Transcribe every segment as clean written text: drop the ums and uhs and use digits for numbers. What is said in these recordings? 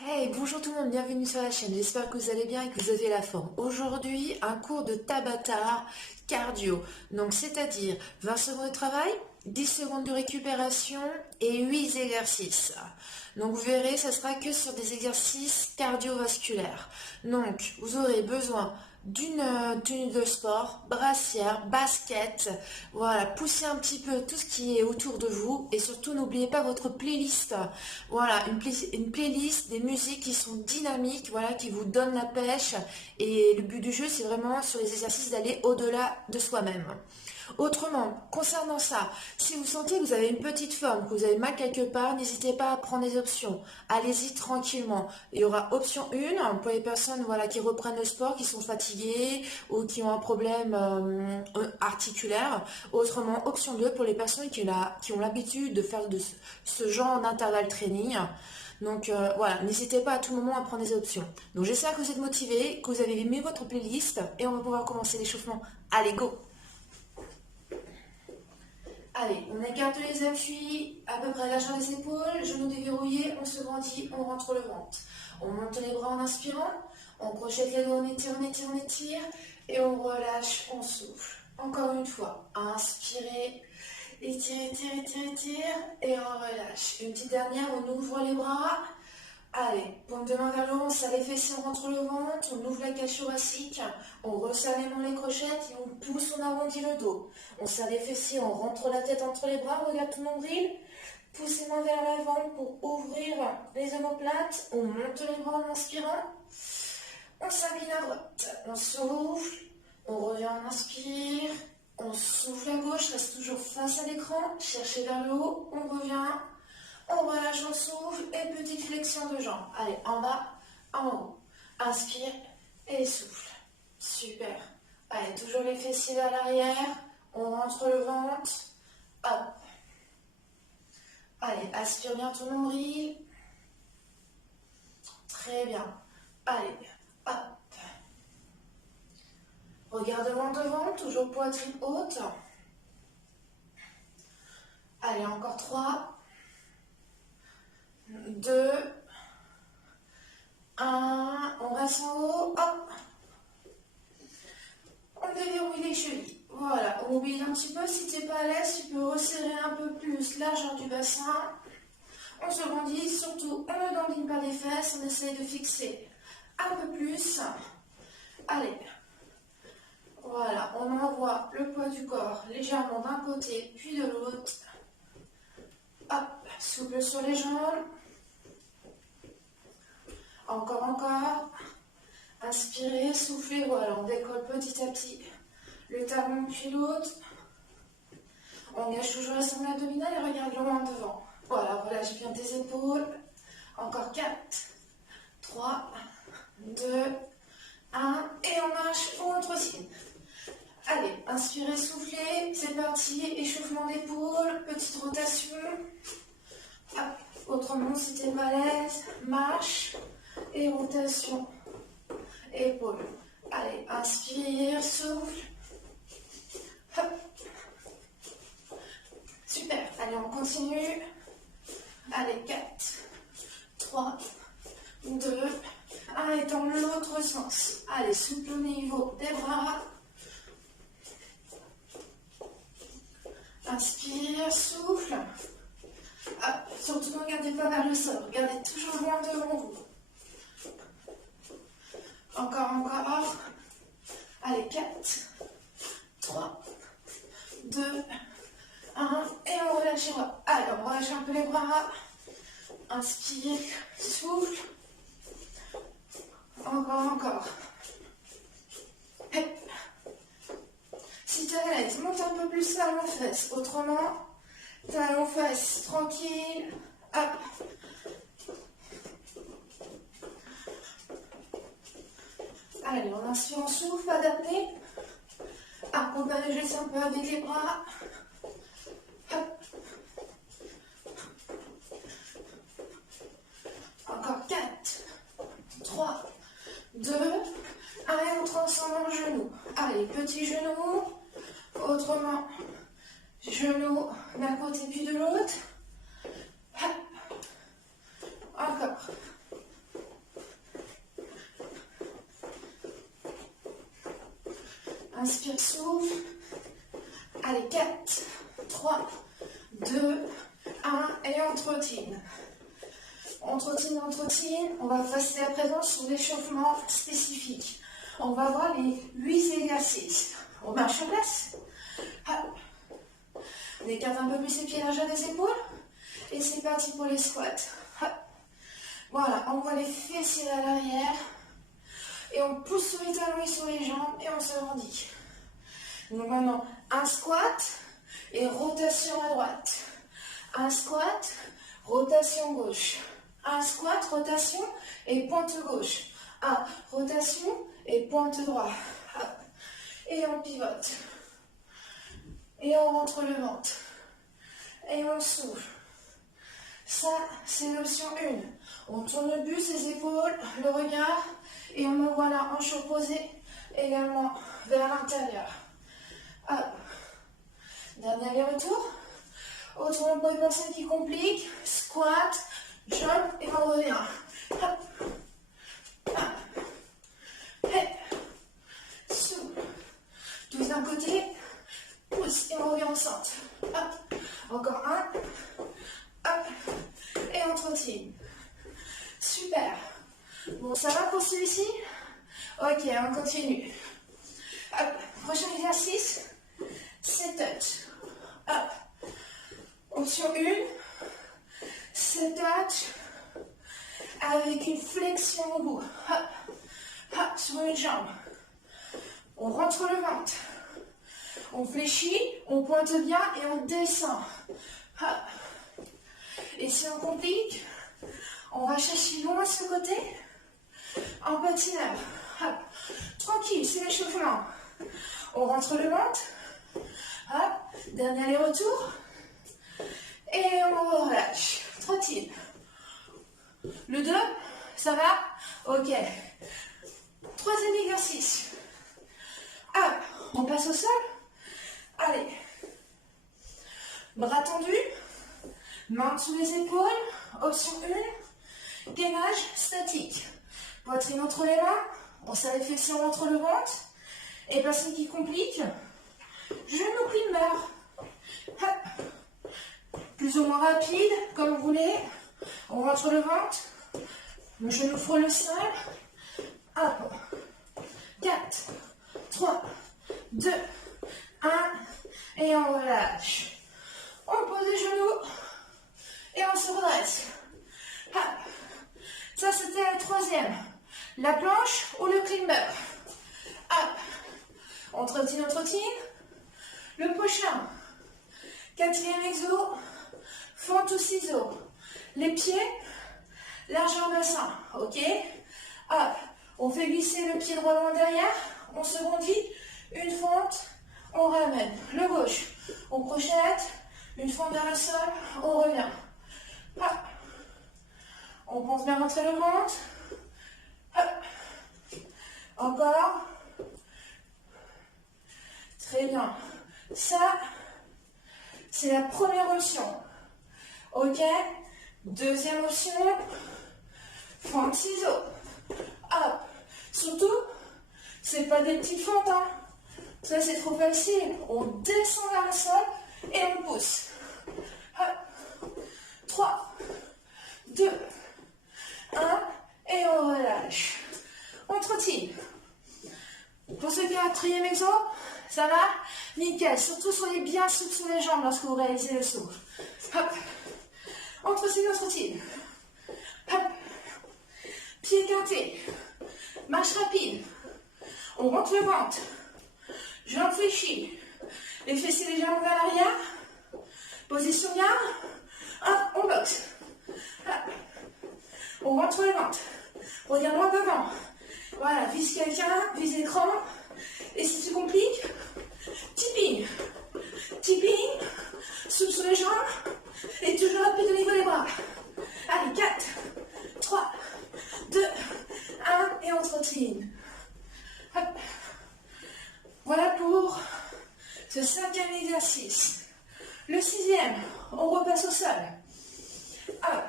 Hey, bonjour tout le monde, bienvenue sur la chaîne, j'espère que vous allez bien et que vous avez la forme. Aujourd'hui, un cours de Tabata cardio, donc c'est-à-dire 20 secondes de travail, 10 secondes de récupération et 8 exercices. Donc vous verrez, ça sera que sur des exercices cardiovasculaires. Donc vous aurez besoin d'une tenue de sport, brassière, basket, voilà, poussez un petit peu tout ce qui est autour de vous et surtout n'oubliez pas votre playlist. Voilà, une playlist des musiques qui sont dynamiques, voilà, qui vous donnent la pêche et le but du jeu c'est vraiment sur les exercices d'aller au-delà de soi-même. Autrement, concernant ça, si vous sentez que vous avez une petite forme, que vous avez mal quelque part, n'hésitez pas à prendre des options. Allez-y tranquillement. Il y aura option 1 pour les personnes voilà, qui reprennent le sport, qui sont fatiguées ou qui ont un problème articulaire. Autrement, option 2 pour les personnes qui ont l'habitude de faire de ce genre d'intervalle training. Donc voilà, n'hésitez pas à tout moment à prendre des options. Donc j'espère que vous êtes motivés, que vous avez aimé votre playlist et on va pouvoir commencer l'échauffement. Allez, go! Allez, on écarte les appuis, à peu près lâchant les épaules, genoux déverrouillés, on se grandit, on rentre le ventre. On monte les bras en inspirant, on crochette les doigts, on étire, et on relâche, on souffle. Encore une fois, inspirez, étire, et on relâche. Une petite dernière, on ouvre les bras. Allez, paume de main vers le haut, on serre les fessiers, on rentre le ventre, on ouvre la cage thoracique, on resserre les mains, les crochettes et on pousse, on arrondit le dos. On serre les fessiers, on rentre la tête entre les bras, on regarde ton nombril, pousse les mains vers l'avant pour ouvrir les omoplates, on monte les bras en inspirant, on s'incline à droite, on souffle, on revient, on inspire, on souffle à gauche, reste toujours face à l'écran, cherchez vers le haut, on revient. On relâche, on souffle et petite flexion de jambes. Allez, en bas, en haut. Inspire et souffle. Super. Allez, toujours les fessiers vers l'arrière. On rentre le ventre. Hop. Allez, aspire bien ton nombril. Très bien. Allez, hop. Regarde loin devant, toujours poitrine haute. Allez, encore 3. 2, 1, on reste en haut, hop, on déverrouille les chevilles, voilà, on mobilise un petit peu, si tu n'es pas à l'aise, tu peux resserrer un peu plus largeur du bassin, on se grandit, surtout on ne dandine pas les fesses, on essaye de fixer un peu plus, allez, voilà, on envoie le poids du corps légèrement d'un côté puis de l'autre, hop, souple sur les jambes, encore, inspirez, soufflez, voilà, on décolle petit à petit le talon puis l'autre. On gâche toujours la sangle abdominale et regarde loin devant. Voilà, relâche bien tes épaules. Encore 4, 3, 2, 1. Et on marche, on rentre aussi. Allez, inspirez, soufflez. C'est parti, échauffement d'épaule, petite rotation. Hop. Autrement, si t'es pas à l'aise, marche et rotation. Épaules. Allez, inspire, souffle. Hop. Super. Allez, on continue. Allez, 4, 3, 2, 1. Et dans l'autre sens. Allez, souple au niveau des bras. Inspire, souffle. Hop. Surtout, ne regardez pas vers le sol. Regardez toujours loin devant vous. Encore. Allez, 4, 3, 2, 1. Et on relâche les bras. Allez, on relâche un peu les bras. Inspire, souffle. Encore. Et si tu es à l'aise, monte un peu plus talon fesse. Autrement, talon fesse, tranquille. Hop. Allez, on inspire, on souffle, adapté. Accompagnez juste un peu avec les bras. Hop. Encore 4, 3, 2, 1. Et on transforme en genou. Allez, petit genou. Autrement, genou d'un côté puis de l'autre. Encore. Inspire, souffle. Allez, 4, 3, 2, 1, et on trottine. On trottine, on trottine. On va passer à présent sur l'échauffement spécifique. On va voir les 8 exercices. On marche en place. Hop. On écarte un peu plus les pieds, largeur des épaules. Et c'est parti pour les squats. Hop. Voilà, on voit les fessiers à l'arrière. Et on pousse sur les talons et sur les jambes et on se rendit. Donc maintenant, un squat et rotation à droite. Un squat, rotation gauche. Un squat, rotation et pointe gauche. Un, rotation et pointe droite. Et on pivote. Et on rentre le ventre. Et on souffle. Ça, c'est l'option 1. On tourne le buste, les épaules, le regard. Et on me voit là, hanche opposée, également vers l'intérieur. Hop. Dernier aller-retour. Autrement, pour les personnes qui compliquent, squat, jump et on revient. Hop. Hop. Et souffle. Tous d'un côté, pousse et on revient au centre. Hop. Encore un. Hop. Et on trottine. Super. Bon, ça va pour celui-ci? Ok, on continue. Hop. Prochain exercice, c'est touch. Hop. Option 1, c'est touch avec une flexion au bout. Hop. Hop, sur une jambe. On rentre le ventre. On fléchit, on pointe bien et on descend. Hop. Et si on complique, on va chercher loin ce côté en patineur. Hop. Tranquille, c'est l'échauffement. On rentre le ventre. Hop. Dernier aller-retour. Et on relâche. Trottine. Le 2, ça va? Ok. Troisième exercice. Hop. On passe au sol. Allez. Bras tendus. Mains sous les épaules. Option 1. Gainage statique. Poitrine entre les mains. On serre les fessiers, on rentre le ventre. Et personne qui complique. Genou climber. Hop. Plus ou moins rapide, comme vous voulez. On rentre le ventre. Le genou frôle le sol. Hop. 4, 3, 2, 1. Et on relâche. On pose les genoux. Et on se redresse. Hop. Ça, c'était la troisième. La planche ou le climber. Hop. On trottine, on trottine. Le prochain. Quatrième exo. Fente ou ciseaux. Les pieds, largeur bassin. Ok. Hop. On fait glisser le pied droit loin derrière. On se rendit. Une fente. On ramène. Le gauche. On crochette. Une fente vers le sol. On revient. Hop. On pense bien rentrer le ventre. Hop. Encore. Très bien. Ça, c'est la première option. Ok. Deuxième option. Fente ciseaux. Hop. Surtout, c'est pas des petites fentes. Hein. Ça, c'est trop facile. On descend vers le sol et on pousse. Hop. 3, 2, 1. Et on relâche. On trottine. Pour ce quatrième exemple, ça va? Nickel. Surtout soyez bien souple sur les jambes lorsque vous réalisez le saut. Hop. On trottine, on trottine. Hop. Pieds écartés. Marche rapide. On rentre le ventre. Jambes fléchies. Les fessiers légèrement vers l'arrière. Position garde. Hop, on boxe. Hop. On rentre le ventre. Regarde droit devant. Voilà, vise quelqu'un, vise l'écran. Et si tu compliques, tipping. Tipping. Souple sur les jambes. Et toujours rapide au niveau des bras. Allez, 4, 3, 2, 1. Et on trottine. Hop. Voilà pour ce cinquième exercice. Le sixième, on repasse au sol. Hop.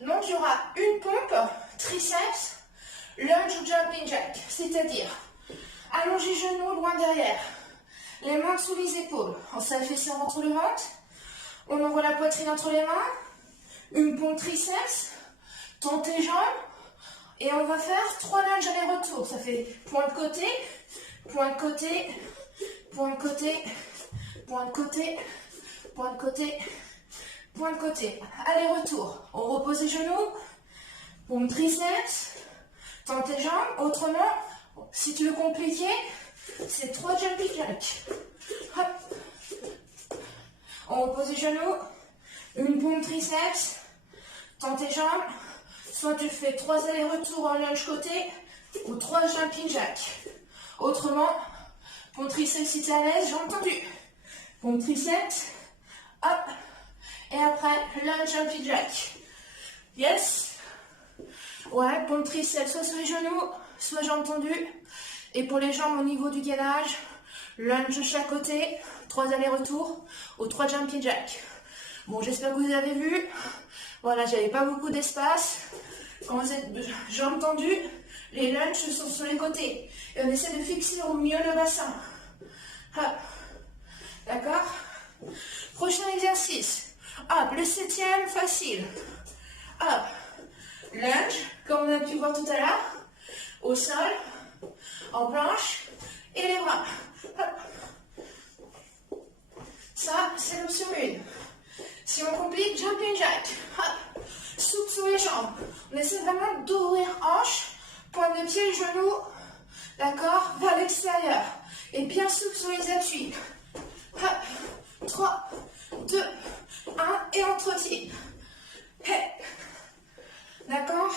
Donc, il y aura une pompe, triceps, lunge ou jumping jack. C'est-à-dire, Allongez genoux loin derrière. Les mains sous les épaules. On s'affaisse entre le ventre. On envoie la poitrine entre les mains. Une pompe triceps. Tends tes jambes. Et on va faire 3 lunges aller-retour. Ça fait point de côté, point de côté, point de côté, point de côté, point de côté, point de côté. Aller-retour. On repose les genoux. Pompe triceps. Tends tes jambes. Autrement, si tu veux compliquer, c'est 3 jumping jacks. Hop. On repose les genoux. Une pompe triceps. Tends tes jambes. Soit tu fais 3 allers-retours en lunge côté ou 3 jumping jacks. Autrement, pompe triceps si tu es à l'aise, j'ai entendu. Pompe triceps. Hop. Et après, lunge jumping jack. Yes. Ouais, pompe triceps soit sur les genoux, soit j'ai entendu. Et pour les jambes au niveau du gainage, lunge de chaque côté, 3 allers-retours ou 3 jumping jacks. Bon, j'espère que vous avez vu. Voilà, j'avais pas beaucoup d'espace. Quand vous êtes jambes tendues, les lunges sont sur les côtés. Et on essaie de fixer au mieux le bassin. D'accord? Prochain exercice. Hop, le 7e, facile. Hop, lunge, comme on a pu voir tout à l'heure, au sol, en planche, et les bras. Hop. Ça, c'est l'option 1. Si on complique, jumping jack. Hop. Souple sur les jambes. On essaie vraiment d'ouvrir hanche, pointe de pied, genou, d'accord, vers l'extérieur. Et bien souple sur les appuis. Hop. 3, 2, 1, et on trottine. Hey. D'accord?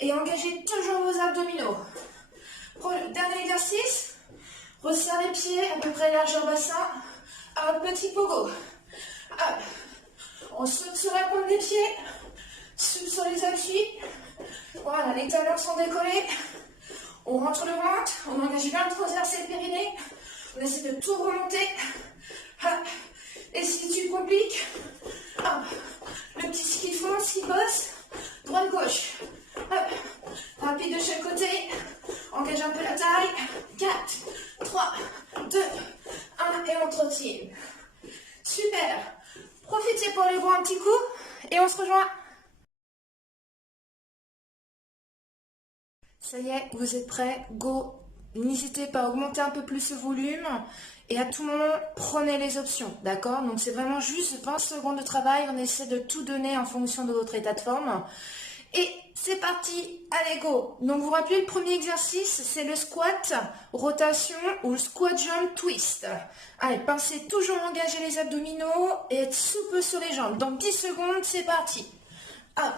Et engagez toujours vos abdominaux. Dernier exercice. Resserre les pieds, à peu près largeur bassin. Un petit pogo. Hop. On saute sur la pointe des pieds. Souple sur les appuis. Voilà, les talons sont décollés. On rentre le ventre. On engage bien le transverse et le périnée. On essaie de tout remonter. Hop. Et si tu compliques, hop. Le petit ski fond, ski bosse. Droite-gauche. Hop. Rapide de chaque côté. Engage un peu la taille. 4, 3, 2, 1 et on trottine. Super. Profitez pour les voir un petit coup et on se rejoint. Ça y est, vous êtes prêts? Go! N'hésitez pas à augmenter un peu plus ce volume et à tout moment, prenez les options, d'accord? Donc c'est vraiment juste 20 secondes de travail, on essaie de tout donner en fonction de votre état de forme. Et c'est parti, allez go! Donc vous vous rappelez, le premier exercice, c'est le squat, rotation ou le squat jump twist. Allez, pensez toujours engager les abdominaux et être souple sur les jambes. Dans 10 secondes, c'est parti. Hop,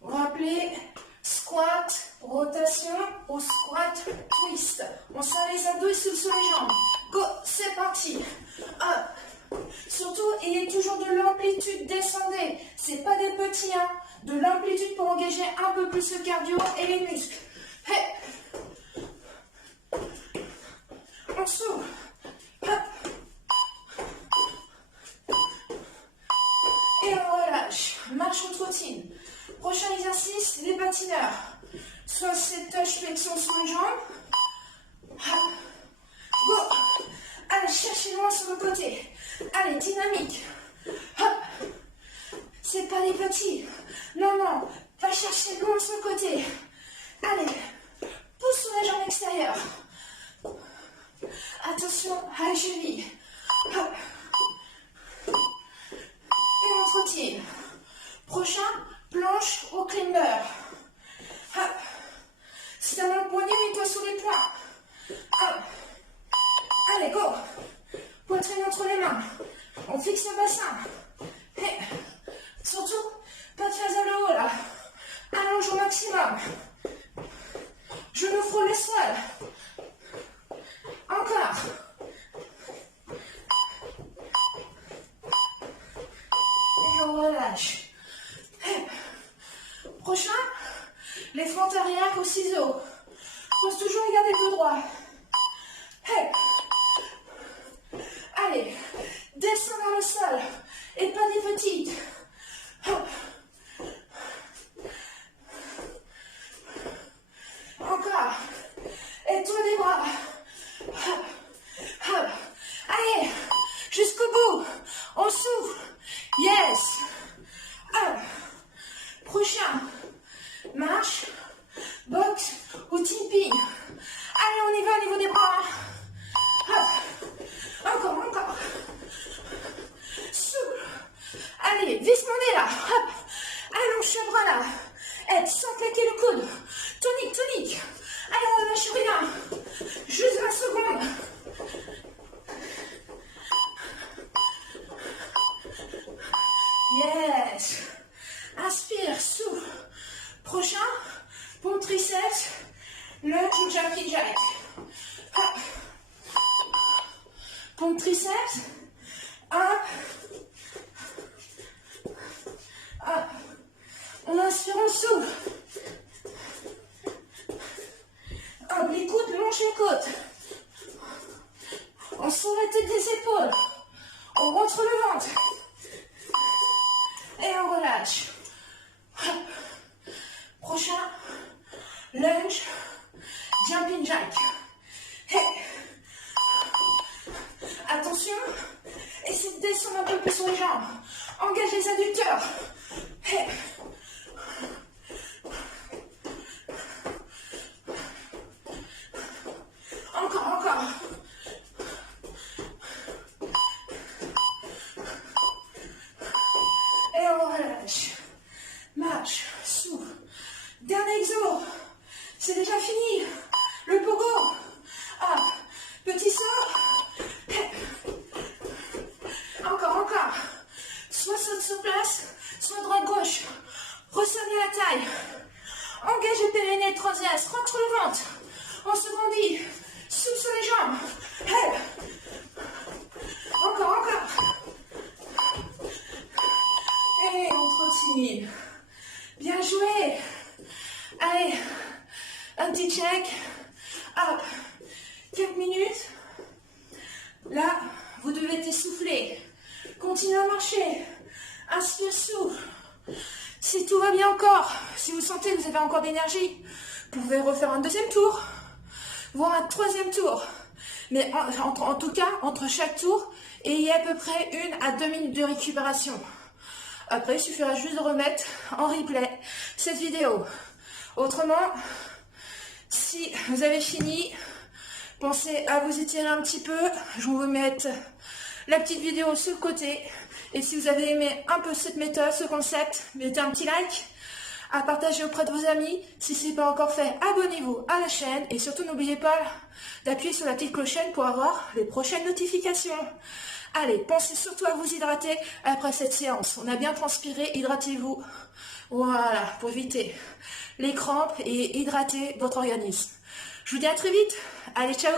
vous vous rappelez, squat, rotation ou squat twist. On serre les abdos et souple sur les jambes. Go, c'est parti. Hop. Surtout, ayez toujours de l'amplitude, descendez. C'est pas des petits, hein. De l'amplitude pour engager un peu plus le cardio et les muscles. Hey. On s'ouvre. Hop. Et on relâche. Marche ou trottine. Prochain exercice, les patineurs. Soit c'est touch flexion sur les jambes. Hop. Go. Allez, cherchez loin sur le côté. Allez, dynamique. Hop. C'est pas des petits. Non, non. Va chercher loin sur le côté. Allez. Pousse sur la jambe extérieure. Attention à la cheville. Hop. Et on trottine. Prochain, planche au climber. Hop. Si t'as mal le poignet, mets-toi sur les poings. Hop. Allez, go. Poitrine entre les mains. On fixe le bassin. Et surtout, pas de phase à le haut là. Allonge au maximum. Genou frôle le sol. Encore. Et on relâche. Prochain, les fentes arrière au ciseau. Faut toujours regarder le dos droit. Hey. Allez, descends dans le sol et pas des petites. Hop. Encore. Et toi les bras. jusqu'au bout. On souffle. Yes. Hop. Prochain. Marche, boxe ou tipping. Allez, on y va au niveau des bras. Hop. Encore. Souple. Allez, visse mon nez là. Hop. Allonge ce bras là. Aide, sans claquer le coude. Tonique. Allez, on ne lâche rien. Juste 20 secondes. Yes. Inspire, souffle. Prochain, pompe triceps, lunge ou jumping jack. Hop. Pompe triceps. Hop. Hop. On inspire, on souffle. Hop, les coudes, longe les côtes. On sort la tête des épaules. On rentre le ventre. Et on relâche. Hop. Prochain, lunge, jumping jack. Hey. Attention, essayez de descendre un peu plus sur les jambes. Engage les adducteurs. Hey. Encore. Et on relâche. Marche, souffle. Dernier exo. C'est déjà fini. Le pogo. Hop. Petit saut. Encore. Soit saute sur place, soit droite-gauche. Resserre bien la taille. Engage le périnée transverse. Rentre le ventre. On se grandit. Souffle sur les jambes. Hey. Encore. Et on continue. Bien joué. Allez, un petit check. Hop. 4 minutes. Là, vous devez être essoufflé. Continuez à marcher. Inspire, souffle. Si tout va bien encore, si vous sentez que vous avez encore d'énergie, vous pouvez refaire un deuxième tour, voire un troisième tour. Mais en tout cas, entre chaque tour, ayez à peu près 1 à 2 minutes de récupération. Après, il suffira juste de remettre en replay cette vidéo. Autrement, si vous avez fini, pensez à vous étirer un petit peu. Je vais vous mettre la petite vidéo sur le côté. Et si vous avez aimé un peu cette méthode, ce concept, mettez un petit like, à partager auprès de vos amis. Si ce n'est pas encore fait, abonnez-vous à la chaîne. Et surtout, n'oubliez pas d'appuyer sur la petite clochette pour avoir les prochaines notifications. Allez, pensez surtout à vous hydrater après cette séance. On a bien transpiré, hydratez-vous. Voilà, pour éviter les crampes et hydrater votre organisme. Je vous dis à très vite. Allez, ciao!